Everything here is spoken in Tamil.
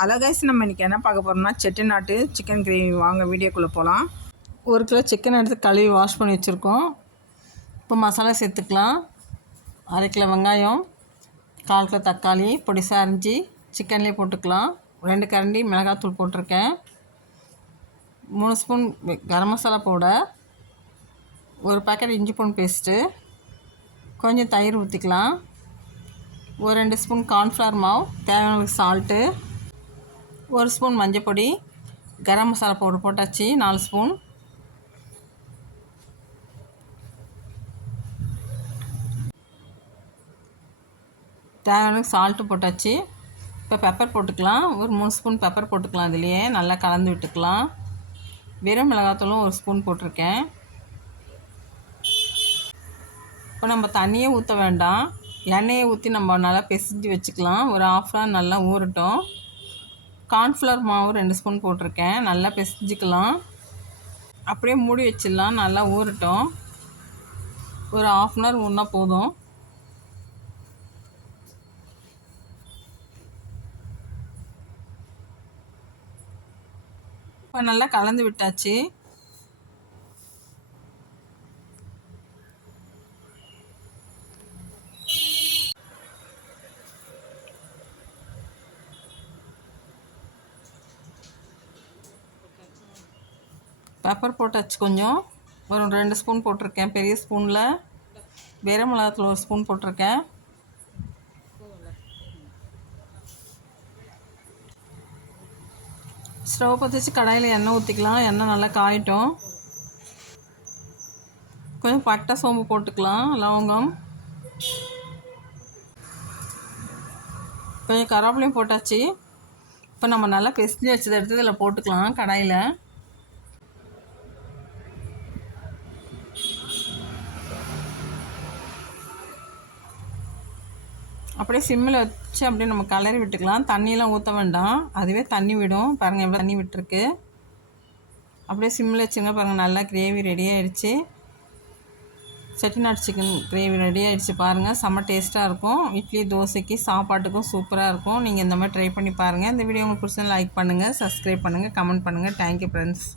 அழகாய்ஸ் நம்ம இன்றைக்கி என்ன பார்க்க போகிறோம்னா செட்டிநாட்டு சிக்கன் கிரேவி வாங்க வீடியோக்குள்ளே போகலாம் ஒரு கிலோ சிக்கன் எடுத்து கழுவி வாஷ் பண்ணி வச்சுருக்கோம். இப்போ மசாலா சேர்த்துக்கலாம். அரை கிலோ வெங்காயம் கால் கிலோ தக்காளி பொடிசாக அரிஞ்சு சிக்கன்லேயே போட்டுக்கலாம். ரெண்டு கரண்டி மிளகாத்தூள் போட்டிருக்கேன். மூணு ஸ்பூன் கரம் மசாலா பவுடர் ஒரு பேக்கெட் இஞ்சி பூண்டு பேஸ்ட்டு கொஞ்சம் தயிர் ஊற்றிக்கலாம் ஒரு ரெண்டு ஸ்பூன் கார்ன்ஃப்ளவர் மாவு தேவையான சால்ட்டு ஒரு ஸ்பூன் மஞ்சள் பொடி கரம் மசாலா பவுடர் போட்டாச்சு நாலு ஸ்பூன். தேவையான சால்ட்டு போட்டாச்சு. இப்போ பெப்பர் போட்டுக்கலாம். ஒரு மூணு ஸ்பூன் பெப்பர் போட்டுக்கலாம் அதுலேயே. நல்லா கலந்து விட்டுக்கலாம். வெறும் மிளகாத்தூளும் ஒரு ஸ்பூன் போட்டிருக்கேன். இப்போ நம்ம தண்ணியே ஊற்ற வேண்டாம். எண்ணெயை ஊற்றி நம்ம நல்லா பிசைஞ்சு வச்சுக்கலாம். ஒரு ஆஃப் அன் நல்லா ஊறட்டும். கார்ன்ஃப்ளவர் மாவு ரெண்டு ஸ்பூன் போட்டிருக்கேன். நல்லா பிசைஞ்சிக்கலாம். அப்படியே மூடி வச்சிடலாம். நல்லா ஊறட்டும். ஒரு ஆஃப் அன் ஹவர் ஊறினா போதும். இப்போ நல்லா கலந்து விட்டாச்சு. பெப்பர் போட்டாச்சு கொஞ்சம். ஒரு ரெண்டு ஸ்பூன் போட்டிருக்கேன். பெரிய ஸ்பூனில் வேற மிளகாத்தில் ஒரு ஸ்பூன் போட்டிருக்கேன். ஸ்டவ் பற்றி வச்சு கடாயில் எண்ணெய் ஊற்றிக்கலாம் எண்ணெய் நல்லா காயட்டும். கொஞ்சம் பட்டை சோம்பு போட்டுக்கலாம். லவங்கம். கொஞ்சம் கருவேப்பிலையும் போட்டாச்சு. இப்போ நம்ம நல்லா பெசிஞ்சு வச்சதை எடுத்து இதில் போட்டுக்கலாம் கடாயில். அப்படியே சிம்மில் வச்சு அப்படியே நம்ம கலரி விட்டுக்கலாம். தண்ணியெலாம் ஊற்ற வேண்டாம். அதுவே தண்ணி விடும். பாருங்கள் எவ்வளோ தண்ணி விட்டுருக்கு. அப்படியே சிம்மில் வச்சுங்க பாருங்கள் நல்லா கிரேவி ரெடி ஆகிடுச்சு செட்டிநாட் சிக்கன் கிரேவி ரெடி ஆகிடுச்சு பாருங்கள் செம்ம டேஸ்ட்டாக இருக்கும். இட்லி தோசைக்கு சாப்பாட்டுக்கும் சூப்பராக இருக்கும். நீங்கள் இந்த மாதிரி ட்ரை பண்ணி பாருங்கள் இந்த வீடியோ உங்களுக்கு பிடிச்சா லைக் பண்ணுங்கள் சப்ஸ்கிரைப் பண்ணுங்கள் கமெண்ட் பண்ணுங்கள் தேங்க்யூ ஃப்ரெண்ட்ஸ்